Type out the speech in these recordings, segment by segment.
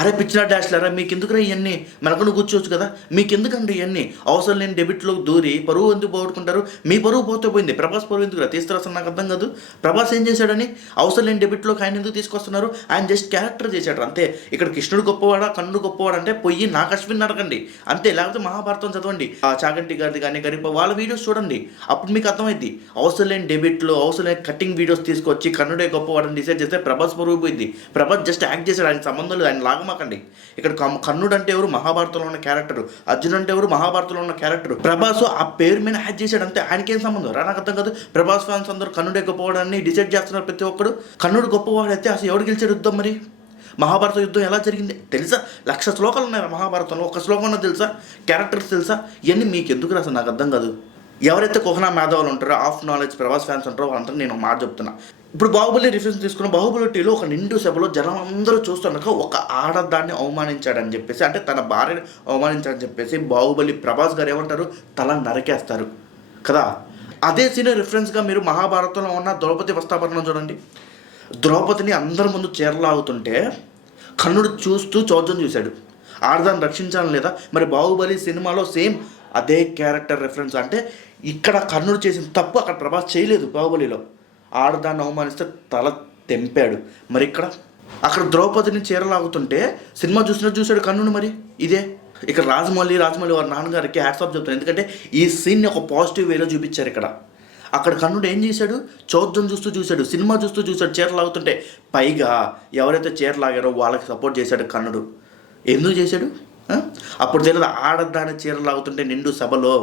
అరే పిచ్చిన డాష్లరా మీకు ఎందుకురా ఇవన్నీ మనకుండా కూర్చోవచ్చు కదా, మీకు ఎందుకండి ఇవన్నీ అవసరం లేని డెబిట్లో దూరి పరువు ఎందుకు పోగొట్టుకుంటారు? మీ పరువు పోతే పోయింది, ప్రభాస్ పరువు ఎందుకు తీస్తారు అసలు నాకు అర్థం కాదు. ప్రభాస్ ఏం చేశాడని అవసరం లేని డెబిట్లోకి ఆయన ఎందుకు తీసుకొస్తున్నారు? ఆయన జస్ట్ క్యారెక్టర్ చేశాడు అంతే. ఇక్కడ కృష్ణుడు గొప్పవాడా కర్ణుడు గొప్పవాడు అంటే పొయ్యి నాకు అశ్విన్ అడగండి అంతే, లేకపోతే మహాభారతం చదవండి, ఆ చాగంటి గారిది కానీ గరిప వాళ్ళ వీడియోస్ చూడండి, అప్పుడు మీకు అర్థమైంది. అవసరం లేని డెబిట్లో అవసరం లేని కటింగ్ వీడియోస్ తీసుకొచ్చి కర్ణుడే గొప్పవాడని డిసైడ్ చేస్తే ప్రభాస్ పరువు పోయింది. ప్రభాస్ జస్ట్ యాక్ట్ చేశాడు, ఆయన సంబంధం లేదు, ఆయన లాగమాకండి. ఇక్కడ కర్ణుడు అంటే ఎవరు? మహాభారతంలో ఉన్న క్యారెక్టర్. అర్జున్ అంటే ఎవరు? మహాభారతంలో ఉన్న క్యారెక్టర్. ప్రభాస్ ఆ పేరు మీద యాడ్ చేశాడు అంతే, ఆయనకేం సంబంధం రా? నాకు అర్థం కాదు. ప్రభాస్ ఫ్యాన్స్ అందరూ కర్ణుడే గొప్పవాడని డిసైడ్ చేస్తున్నారు ప్రతి ఒక్కడు. కర్ణుడు గొప్పవాడైతే అసలు ఎవడు గెలిచాడు యుద్ధం? మరి మహాభారత యుద్ధం ఎలా జరిగింది తెలుసా? 1,00,000 శ్లోకాలు ఉన్నాయి మహాభారతంలో, ఒక శ్లోకంలో తెలుసా? క్యారెక్టర్స్ తెలుసా? ఇవన్నీ మీకు ఎందుకు అసలు నాకు అర్థం కాదు. ఎవరైతే కోహనా మేధావులు ఉంటారో, ఆఫ్ నాలెడ్జ్ ప్రభాస్ ఫ్యాన్స్ ఉంటారో వాళ్ళంతా నేను మాట చెప్తున్నా. ఇప్పుడు బాహుబలి రిఫరెన్స్ తీసుకున్న బాహుబలి టీలో ఒక నిండు సభలో జనం అందరూ చూస్తున్నాక ఒక ఆడదాన్ని అవమానించాడని చెప్పేసి, అంటే తన భార్యని అవమానించాడని చెప్పేసి బాహుబలి ప్రభాస్ గారు ఏమంటారు? తల నరకేస్తారు కదా. అదే సీన్ రిఫరెన్స్గా మీరు మహాభారతంలో ఉన్న ద్రౌపది వస్త్రాపహరణం చూడండి. ద్రౌపదిని అందరి ముందు చీరలాగుతుంటే కర్ణుడు చూస్తూ చౌద్యం చూశాడు, ఆడదాన్ని రక్షించాలని లేదా? మరి బాహుబలి సినిమాలో సేమ్ అదే క్యారెక్టర్ రెఫరెన్స్. అంటే ఇక్కడ కర్ణుడు చేసిన తప్పు అక్కడ ప్రభాస్ చేయలేదు. బాహుబలిలో ఆడదాన్ని అవమానిస్తే తల తెంపాడు. మరి అక్కడ ద్రౌపదిని చీరలాగుతుంటే సినిమా చూశాడు కర్ణుడు. మరి ఇదే ఇక్కడ రాజమౌళి వారి నాన్నగారికి హ్యాట్స్ ఆఫ్ చెప్తాను, ఎందుకంటే ఈ సీన్ని ఒక పాజిటివ్ వేలో చూపించారు. అక్కడ కర్ణుడు ఏం చేశాడు? చౌద్యం చూశాడు, సినిమా చూశాడు, చీరలాగుతుంటే. పైగా ఎవరైతే చీరలాగారో వాళ్ళకి సపోర్ట్ చేశాడు కర్ణుడు. ఎందుకు చేశాడు? అప్పుడు తెలియదు ఆడదాని చీరలాగుతుంటే నిండు సభలో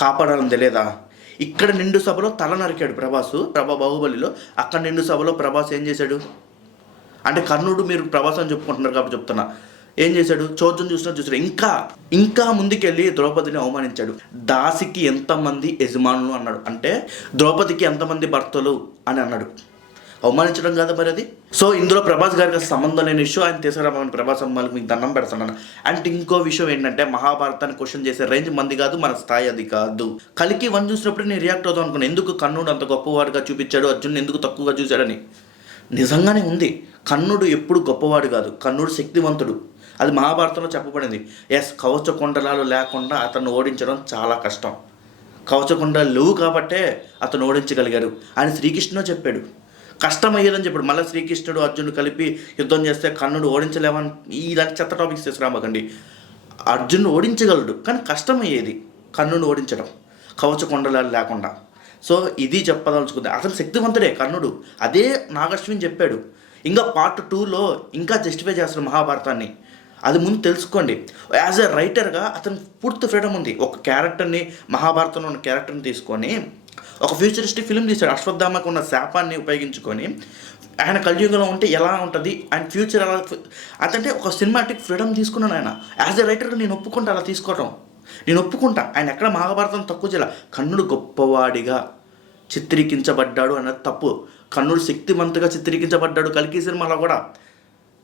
కాపాడాలని తెలియదా? ఇక్కడ నిండు సభలో తల నరికాడు బాహుబలిలో. అక్కడ నిండు సభలో ప్రభాస్ ఏం చేశాడు అంటే, కర్ణుడు మీరు ప్రభాస్ అని చెప్పుకుంటున్నారు కాబట్టి చెప్తున్నా, ఏం చేశాడు? చౌద్యం చూశాడు. ఇంకా ముందుకెళ్ళి ద్రౌపదిని అవమానించాడు. దాసికి ఎంతమంది యజమానులు అన్నాడు, అంటే ద్రౌపదికి ఎంతమంది భర్తలు అని అన్నాడు. అవమానించడం కాదా మరి అది? సో ఇందులో ప్రభాస్ గారికి సంబంధం లేని ఇష్యూ ఆయన తీసుకురామని ప్రభాస్ అమ్మాయికి మీకు దండం పెడుతున్నాను. అండ్ ఇంకో విషయం ఏంటంటే, మహాభారతాన్ని క్వశ్చన్ చేసే రేంజ్ మంది కాదు, మన స్థాయి అది కాదు. కలికి 1 చూసినప్పుడు నేను రియాక్ట్ అవుతాను అనుకున్నాను, ఎందుకు కర్ణుడు అంత గొప్పవాడుగా చూపించాడు, అర్జున్ ఎందుకు తక్కువగా చూశాడని. నిజంగానే ఉంది, కర్ణుడు ఎప్పుడు గొప్పవాడు కాదు, కర్ణుడు శక్తివంతుడు. అది మహాభారతంలో చెప్పబడింది. కవచ కుండలాలు లేకుండా అతను ఓడించడం చాలా కష్టం. కవచ కుండలు లేవు కాబట్టే అతను ఓడించగలిగాడు అని శ్రీకృష్ణుడు చెప్పాడు. కష్టమయ్యేదని చెప్పాడు. మళ్ళీ శ్రీకృష్ణుడు అర్జునుడు కలిపి యుద్ధం చేస్తే కర్ణుడు ఓడించలేమని ఇలాంటి చెత్త టాపిక్స్ తీసుకురామకండి. అర్జునుడు ఓడించగలడు, కానీ కష్టమయ్యేది కర్ణుడు ఓడించడం కవచ కుండలాలు లేకుండా. సో ఇది చెప్పదలుచుకుంది. అతను శక్తివంతుడే కర్ణుడు, అదే నాగశ్విన్ చెప్పాడు. ఇంకా పార్ట్ 2లో ఇంకా జస్టిఫై చేస్తాడు మహాభారతాన్ని, అది ముందు తెలుసుకోండి. యాజ్ ఎ రైటర్గా అతను పూర్తి ఫ్రీడమ్ ఉంది. ఒక క్యారెక్టర్ని, మహాభారతంలో ఉన్న క్యారెక్టర్ని తీసుకొని ఒక ఫ్యూచరిస్టిక్ ఫిల్మ్ తీశాడు. అశ్వత్థామకు ఉన్న శాపాన్ని ఉపయోగించుకొని ఆయన కలియుగంలో ఉంటే ఎలా ఉంటుంది, ఆయన ఫ్యూచర్ ఎలా, అదంటే ఒక సినిమాటిక్ ఫ్రీడమ్ తీసుకున్నాను ఆయన. యాజ్ ఎ రైటర్గా నేను ఒప్పుకుంటా, అలా తీసుకోవటం నేను ఒప్పుకుంటా. ఆయన ఎక్కడ మహాభారతం తక్కువ చేయాలి. కర్ణుడు గొప్పవాడిగా చిత్రీకరించబడ్డాడు అన్నది తప్పు. కర్ణుడు శక్తివంతుగా చిత్రీకరించబడ్డాడు. కల్కి సినిమాలో కూడా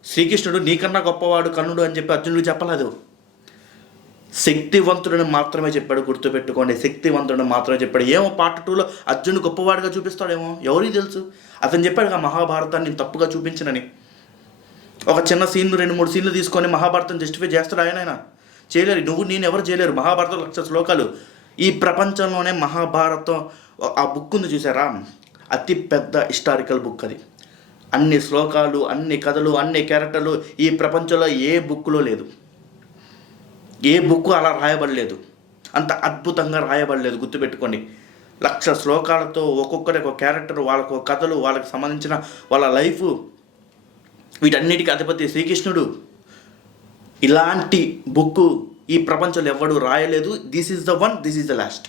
శ్రీకృష్ణుడు నీకన్నా గొప్పవాడు కర్ణుడు అని చెప్పి అర్జునుడికి చెప్పలేదు, శక్తివంతుడిని మాత్రమే చెప్పాడు. గుర్తుపెట్టుకోండి, శక్తివంతుడిని మాత్రమే చెప్పాడు. ఏమో పార్ట్ 2లో అర్జునుడు గొప్పవాడిగా చూపిస్తాడేమో, ఎవరికి తెలుసు. అతను చెప్పాడు మహాభారతాన్ని నేను తప్పుగా చూపించనని. ఒక చిన్న సీన్లు 2-3 సీన్లు తీసుకొని మహాభారతం జస్టిఫై చేస్తాడు ఆయన చేయలేరు. నువ్వు నేను ఎవరు చేయలేరు. మహాభారతం 1,00,000 శ్లోకాలు. ఈ ప్రపంచంలోనే మహాభారతం ఆ బుక్ ఉంది చూసారా, అతి పెద్ద హిస్టారికల్ బుక్ అది. అన్ని శ్లోకాలు, అన్ని కథలు, అన్ని క్యారెక్టర్లు ఈ ప్రపంచంలో ఏ బుక్లో లేదు. ఏ బుక్ అలా రాయబడలేదు, అంత అద్భుతంగా రాయబడలేదు. గుర్తుపెట్టుకోండి, 1,00,000 శ్లోకాలతో ఒక్కొక్కరి ఒక క్యారెక్టర్, వాళ్ళకు కథలు, వాళ్ళకి సంబంధించిన వాళ్ళ లైఫ్, వీటన్నిటికీ అధిపతి శ్రీకృష్ణుడు. ఇలాంటి బుక్ ఈ ప్రపంచంలో ఎవడు రాయలేదు. This is the one, this is the last.